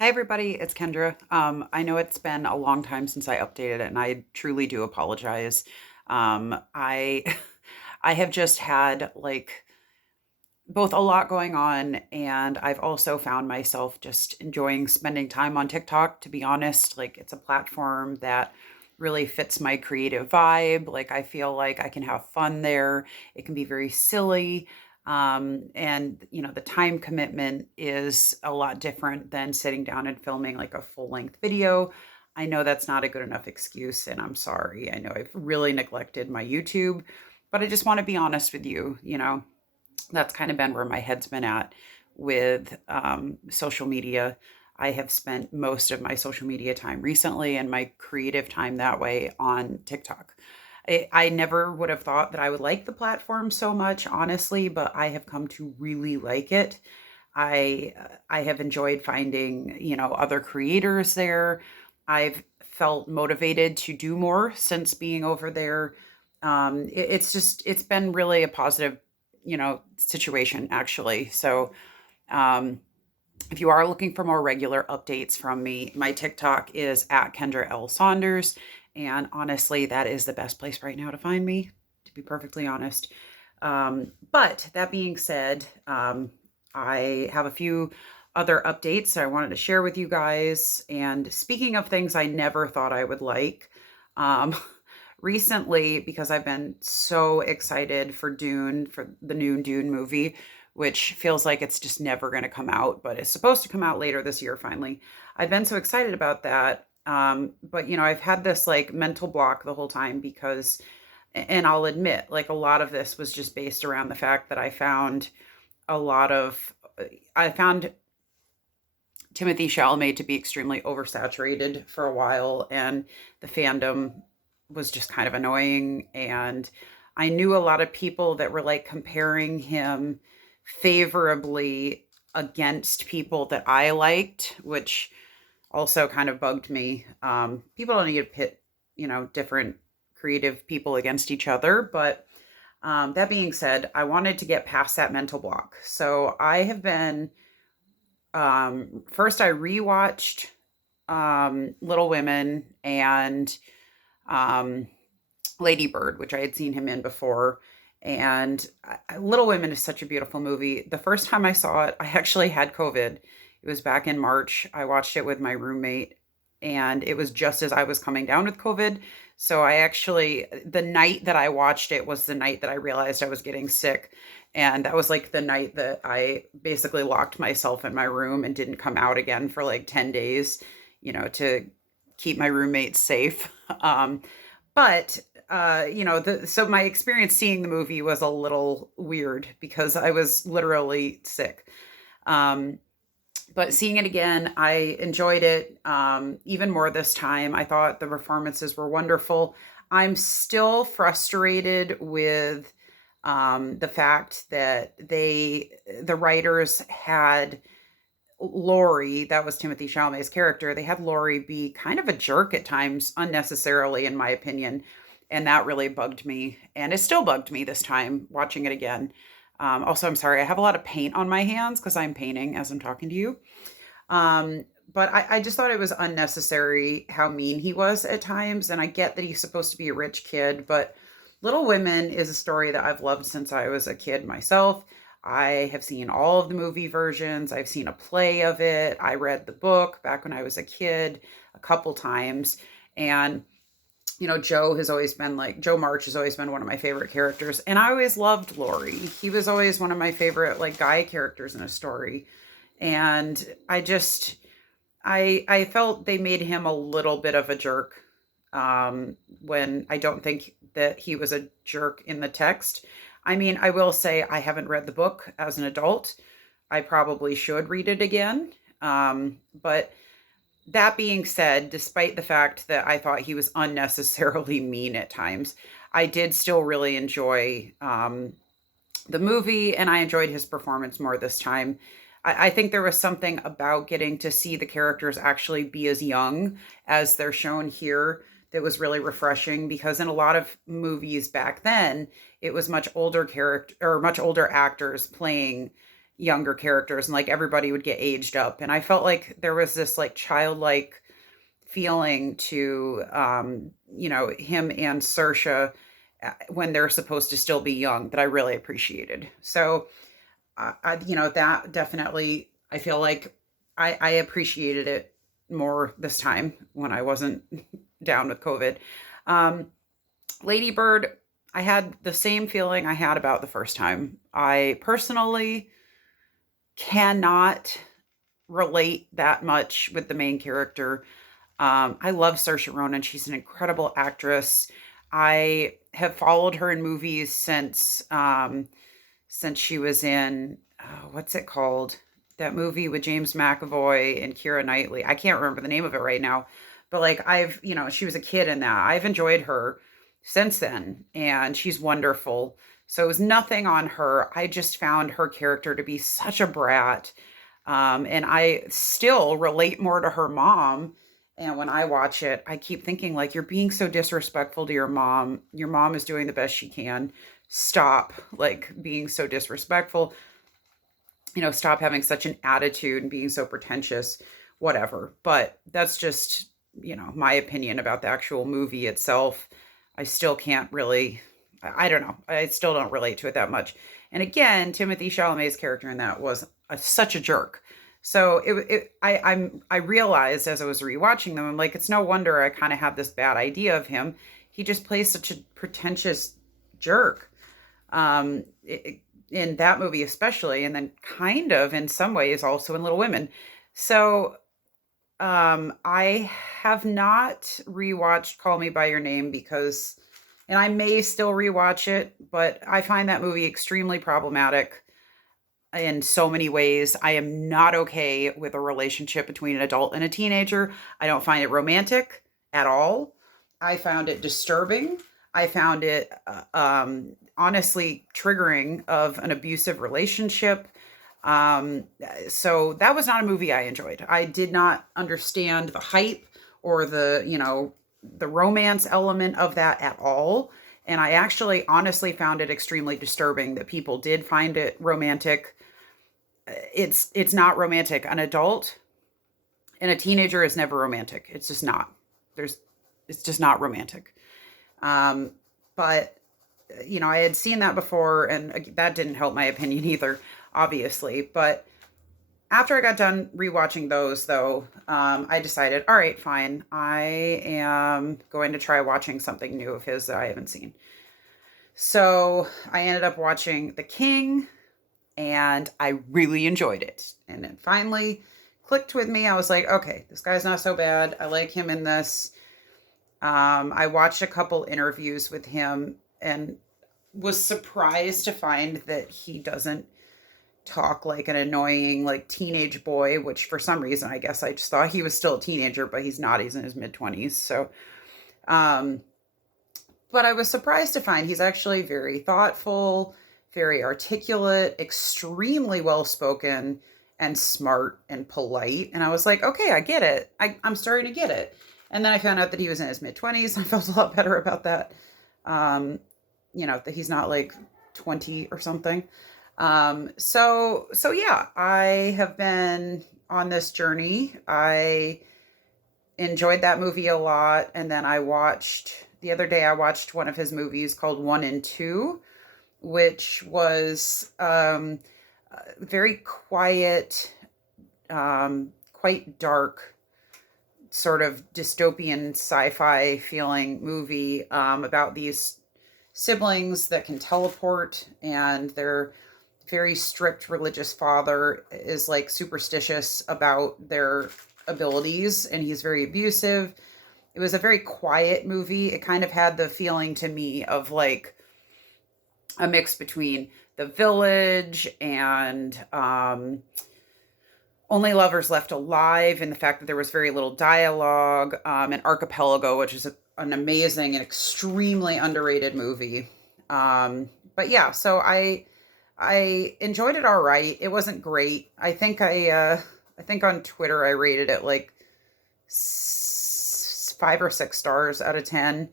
Hi everybody, it's Kendra. I know it's been a long time since I updated it, and I truly do apologize. I I have just had like both a lot going on, and I've also found myself just enjoying spending time on TikTok, to be honest. Like it's a platform that really fits my creative vibe. Like I feel like I can have fun there. It can be very silly. And the time commitment is a lot different than sitting down and filming like a full-length video. I know that's not a good enough excuse, and I'm sorry. I know I've really neglected my YouTube, but I just want to be honest with you. That's kind of been where my head's been at with social media. I have spent most of my social media time recently and my creative time that way on TikTok. I never would have thought that I would like the platform so much, honestly, but I have come to really like it. I have enjoyed finding, other creators there. I've felt motivated to do more since being over there. It's been really a positive, situation actually. So, um, if you are looking for more regular updates from me, my TikTok is at Kendra L. Saunders. And honestly, that is the best place right now to find me, to be perfectly honest. But that being said, I have a few other updates I wanted to share with you guys. And speaking of things I never thought I would like, um, recently, because I've been so excited for Dune, for the new Dune movie, which feels like it's just never going to come out, but it's supposed to come out later this year finally. I've been so excited about that. But I've had this like mental block the whole time because, and I'll admit, like a lot of this was just based around the fact that a lot of, I found Timothee Chalamet to be extremely oversaturated for a while, and the fandom was just kind of annoying. And I knew a lot of people that were like comparing him favorably against people that I liked, which also kind of bugged me. People don't need to pit, different creative people against each other. But that being said, I wanted to get past that mental block. So I have been, first I rewatched Little Women and um, Lady Bird, which I had seen him in before. And Little Women is such a beautiful movie. The first time I saw it, I actually had COVID. It was back in March. I watched it with my roommate, and it was just as I was coming down with COVID. So the night that I watched it was the night that I realized I was getting sick. And that was like the night that I basically locked myself in my room and didn't come out again for like 10 days, to keep my roommates safe. But so my experience seeing the movie was a little weird because I was literally sick. Um, but seeing it again, I enjoyed it even more this time. I thought the performances were wonderful. I'm still frustrated with the fact that the writers had Laurie, that was Timothy Chalamet's character, they had Laurie be kind of a jerk at times, unnecessarily, in my opinion. And that really bugged me. And it still bugged me this time watching it again. Also, I'm sorry, I have a lot of paint on my hands because I'm painting as I'm talking to you. But I just thought it was unnecessary how mean he was at times. And I get that he's supposed to be a rich kid, but Little Women is a story that I've loved since I was a kid myself. I have seen all of the movie versions. I've seen a play of it. I read the book back when I was a kid a couple times. And, Joe March has always been one of my favorite characters. And I always loved Laurie. He was always one of my favorite, like, guy characters in a story. And I felt they made him a little bit of a jerk when I don't think that he was a jerk in the text. I mean, I will say I haven't read the book as an adult. I probably should read it again. But that being said, despite the fact that I thought he was unnecessarily mean at times, I did still really enjoy the movie, and I enjoyed his performance more this time. I think there was something about getting to see the characters actually be as young as they're shown here that was really refreshing, because in a lot of movies back then, it was much older character or much older actors playing, younger characters, and like everybody would get aged up. And I felt like there was this like childlike feeling to him and Saoirse when they're supposed to still be young that I really appreciated. So that definitely, I feel like I appreciated it more this time when I wasn't down with COVID. Um, Lady Bird, I had the same feeling I had about the first time. I personally cannot relate that much with the main character. I love Saoirse Ronan. She's an incredible actress. I have followed her in movies since she was in what's it called? That movie with James McAvoy and Keira Knightley. I can't remember the name of it right now, but like she was a kid in that. I've enjoyed her since then, and she's wonderful. So it was nothing on her. I just found her character to be such a brat. And I still relate more to her mom. And when I watch it, I keep thinking, like, you're being so disrespectful to your mom. Your mom is doing the best she can. Stop, like, being so disrespectful. Stop having such an attitude and being so pretentious, whatever. But that's just, my opinion about the actual movie itself. I still can't really, I don't know. I still don't relate to it that much. And again, Timothée Chalamet's character in that was such a jerk. So I realized as I was rewatching them, I'm like, it's no wonder I kind of have this bad idea of him. He just plays such a pretentious jerk. In that movie especially, and then kind of in some ways also in Little Women. So I have not rewatched Call Me by Your Name because, and I may still rewatch it, but I find that movie extremely problematic in so many ways. I am not okay with a relationship between an adult and a teenager. I don't find it romantic at all. I found it disturbing. I found it honestly triggering of an abusive relationship. So that was not a movie I enjoyed. I did not understand the hype or the romance element of that at all. And I actually honestly found it extremely disturbing that people did find it romantic. It's not romantic. An adult and a teenager is never romantic. It's just not. It's just not romantic. But I had seen that before, and that didn't help my opinion either, obviously. But after I got done rewatching those, though, I decided, all right, fine. I am going to try watching something new of his that I haven't seen. So I ended up watching The King, and I really enjoyed it. And it finally clicked with me. I was like, okay, this guy's not so bad. I like him in this. I watched a couple interviews with him and was surprised to find that he doesn't talk like an annoying, like, teenage boy, which for some reason, I guess I just thought he was still a teenager, but he's not. He's in his mid-20s. So, but I was surprised to find he's actually very thoughtful, very articulate, extremely well-spoken, and smart and polite. And I was like, okay, I get it. I'm starting to get it. And then I found out that he was in his mid-20s. I felt a lot better about that. That he's not like 20 or something. So yeah, I have been on this journey. I enjoyed that movie a lot. And then the other day I watched one of his movies called 1 and 2, which was very quiet, quite dark, sort of dystopian sci-fi feeling movie about these siblings that can teleport, and their very strict religious father is like superstitious about their abilities, and he's very abusive. It was a very quiet movie. It kind of had the feeling to me of like a mix between The Village and Only Lovers Left Alive, and the fact that there was very little dialogue, and Archipelago, which is an amazing and extremely underrated movie. But yeah, so I enjoyed it all right. It wasn't great. I think on Twitter I rated it like 5 or 6 stars out of 10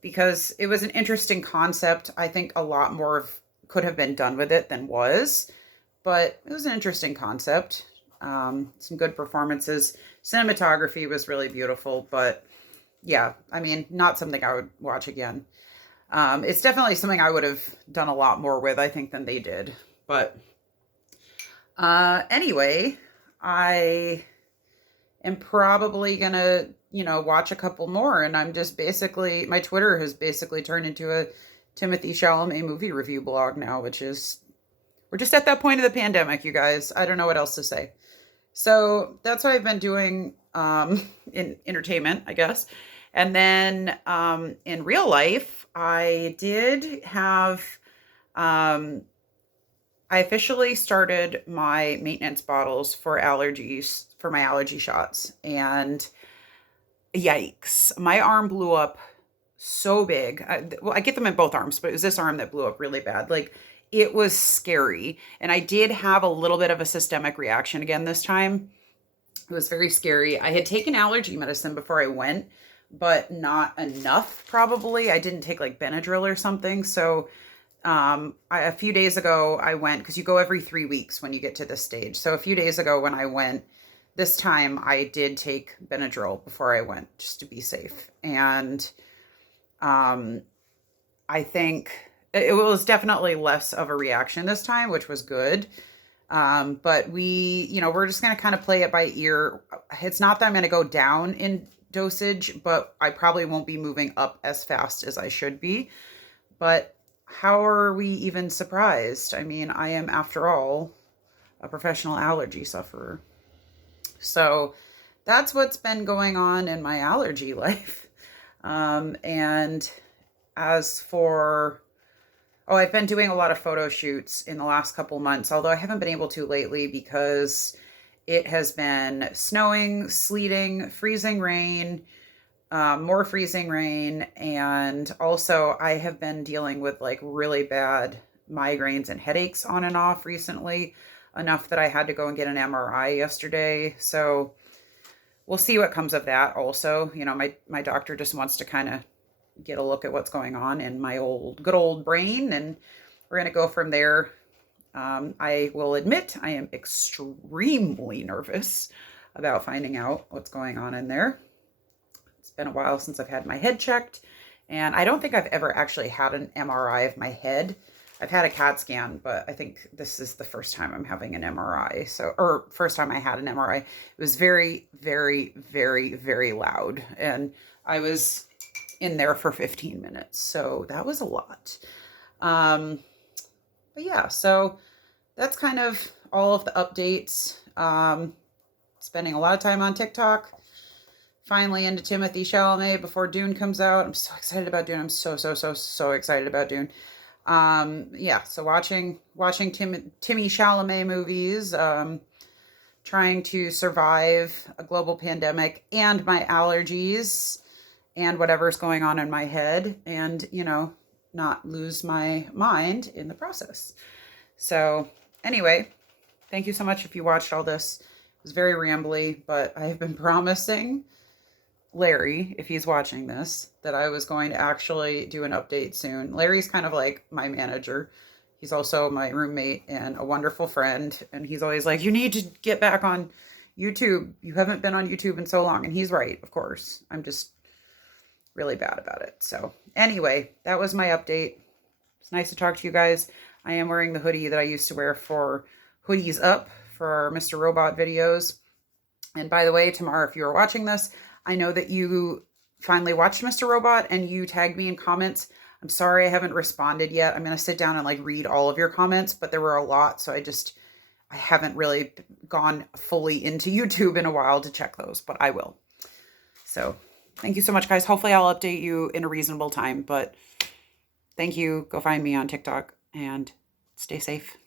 because it was an interesting concept. I think a lot more could have been done with it than was. but it was an interesting concept. Some good performances. Cinematography was really beautiful, but yeah, I mean, not something I would watch again. It's definitely something I would have done a lot more with, I think, than they did. But anyway, I am probably gonna, watch a couple more, and I'm just basically, my Twitter has basically turned into a Timothee Chalamet movie review blog now, which is, we're just at that point of the pandemic, you guys. I don't know what else to say. So that's what I've been doing in entertainment, I guess. And then in real life, um, I officially started my maintenance bottles for allergies, for my allergy shots. And yikes, my arm blew up so big. Well, I get them in both arms, but it was this arm that blew up really bad. Like, it was scary. And I did have a little bit of a systemic reaction again this time. It was very scary. I had taken allergy medicine before I went, but not enough, probably. I didn't take like Benadryl or something. So a few days ago, I went, because you go every 3 weeks when you get to this stage. So a few days ago when I went, this time I did take Benadryl before I went, just to be safe. And I think it was definitely less of a reaction this time, which was good. But we're just going to kind of play it by ear. It's not that I'm going to go down in dosage, but I probably won't be moving up as fast as I should be. But how are we even surprised? I mean, I am, after all, a professional allergy sufferer. So that's what's been going on in my allergy life. And as for, I've been doing a lot of photo shoots in the last couple months, although I haven't been able to lately because it has been snowing, sleeting, freezing rain, more freezing rain. And also I have been dealing with like really bad migraines and headaches on and off recently, enough that I had to go and get an MRI yesterday. So we'll see what comes of that also. My doctor just wants to kind of get a look at what's going on in my good old brain, and we're going to go from there. I will admit I am extremely nervous about finding out what's going on in there. It's been a while since I've had my head checked, and I don't think I've ever actually had an MRI of my head. I've had a CAT scan, but I think this is the first time I'm having an MRI. Or first time I had an MRI. It was very, very, very, very loud, and I was in there for 15 minutes. So that was a lot. But yeah, so that's kind of all of the updates. Spending a lot of time on TikTok. Finally into Timothee Chalamet before Dune comes out. I'm so excited about Dune. I'm so, so, so, so excited about Dune. Yeah, so watching Timmy Chalamet movies, trying to survive a global pandemic and my allergies and whatever's going on in my head, and, not lose my mind in the process. So anyway, thank you so much if you watched all this. It was very rambly, but I have been promising Larry, if he's watching this, that I was going to actually do an update soon. Larry's kind of like my manager. He's also my roommate and a wonderful friend. And he's always like, you need to get back on YouTube. You haven't been on YouTube in so long. And he's right, of course. I'm just really bad about it. So anyway, that was my update. It's nice to talk to you guys. I am wearing the hoodie that I used to wear for Hoodies Up for our Mr. Robot videos. And by the way, tomorrow, if you are watching this, I know that you finally watched Mr. Robot and you tagged me in comments. I'm sorry I haven't responded yet. I'm going to sit down and read all of your comments, but there were a lot. So I haven't really gone fully into YouTube in a while to check those, but I will. So thank you so much, guys. Hopefully I'll update you in a reasonable time, but thank you. Go find me on TikTok and stay safe.